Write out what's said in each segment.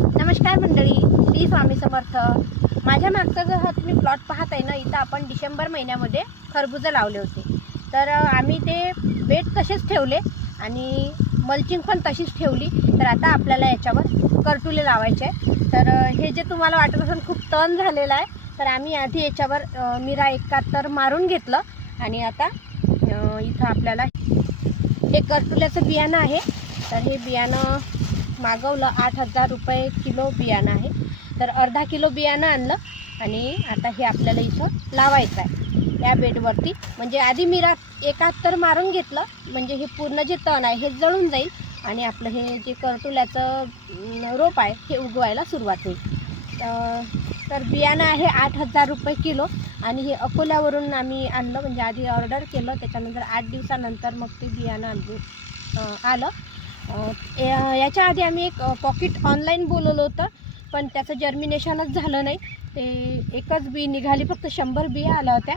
नमस्कार मंडळी, श्री स्वामी समर्थ। माझ्या मागचा जो हा तुम्ही प्लॉट पाहत आहे ना, इथं आपण डिसेंबर महिन्यामध्ये खरबूज लावले होते। तर आम्ही ते बेड तसेच ठेवले आणि मल्चिंग पण तशीच ठेवली। तर आता आपल्याला याच्यावर करटुले लावायचे आहे। तर हे जे तुम्हाला वाटत असेल खूप तण झालेलं आहे, तर आम्ही आधी याच्यावर मिरा 71 मारून घेतलं आणि आता इथं आपल्याला हे करटुल्याचं बियाणं आहे। तर हे बियाणं मागवलं 8,000 रुपये किलो बियाणं आहे। तर अर्धा किलो बियाणं आणलं आणि आता हे आपल्याला इथं लावायचं आहे या बेडवरती। म्हणजे आधी मिरा 71 मारून घेतलं, म्हणजे हे पूर्ण जे तण आहे हे जळून जाईल आणि आपलं हे जे करटुल्याचं रोप आहे हे उगवायला सुरुवात होईल। तर बियाणं आहे 8,000 रुपये किलो आणि हे अकोल्यावरून आम्ही आणलं, म्हणजे आधी ऑर्डर केलं, त्याच्यानंतर 8 दिवसानंतर मग ते बियाणं आलं। याच्या आधी आम्ही एक पॉकेट ऑनलाईन बोलवलं होतं, पण त्याचं जर्मिनेशनच झालं नाही। ते एकच बी निघाली, फक्त 100 बिया आल्या होत्या।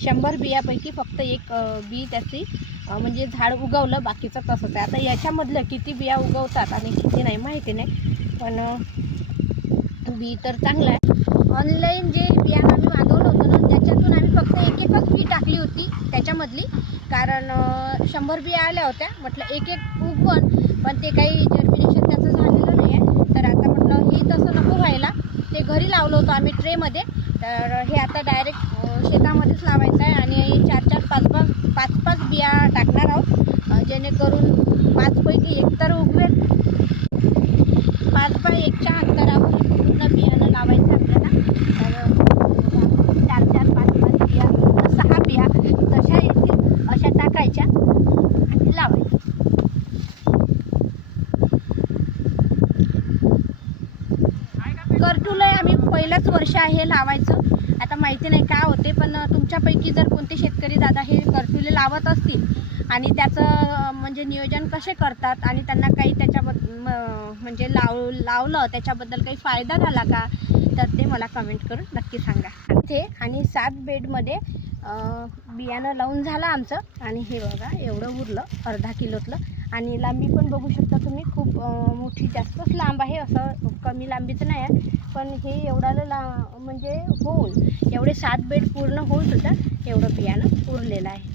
100 बियापैकी फक्त एक बी त्याची म्हणजे झाड उगवलं, बाकीचं तसंच आहे। आता याच्यामधलं किती बिया उगवतात आणि किती नाही माहिती नाही, पण बी तर चांगलं आहे। ऑनलाईन जे बियाणं आम्ही मागवलं होतं ना, त्याच्यातून आम्ही फक्त एकच बी टाकली होती त्याच्यामधली, कारण 100 बिया आल्या होत्या। म्हटलं एक उगवण, पण ते काही जर्मिनेशन त्याचं झालेलं नाही आहे। तर आता म्हटलं हे तसं नको व्हायला, ते घरी लावलं होतं आम्ही ट्रेमध्ये। तर हे आता डायरेक्ट शेतामध्येच लावायचं आहे आणि 4-4, 5-5 बिया टाकणार आहोत, जेणेकरून 5 पैकी एक तर उगवेल। 5 बाय 1च्या अंतरावर पूर्ण बियाणं लावायचं आपल्याला। तर 4-4, 5-5 बिया, 6 बिया जशा येतील अशा टाकायच्या आणि लावायच्या। करटुले आम्ही पहिलंच वर्ष आहे लावायचं, आता माहिती नाही काय होते, पण तुमच्यापैकी जर कोणते शेतकरी दादा हे करटुले लावत असतील आणि त्याचं म्हणजे नियोजन कसे करतात आणि त्यांना काही त्याच्याबद्दल म्हणजे लावलं त्याच्याबद्दल काही फायदा झाला का, तर ते मला कमेंट करून नक्की सांगा। इथे आणि 7 बेडमध्ये बियाणं लावून झालं आमचं आणि हे बघा एवढं उरलं अर्धा किलोतलं। आणि लांबी पण बघू शकता तुम्ही, खूप मोठी जास्तच लांब आहे, असं कमी लांबीचं नाही आहे। पण हे एवढं म्हणजे होऊन एवढे 7 बेड पूर्ण होऊन सुद्धा एवढं बियाणं उरलेलं आहे।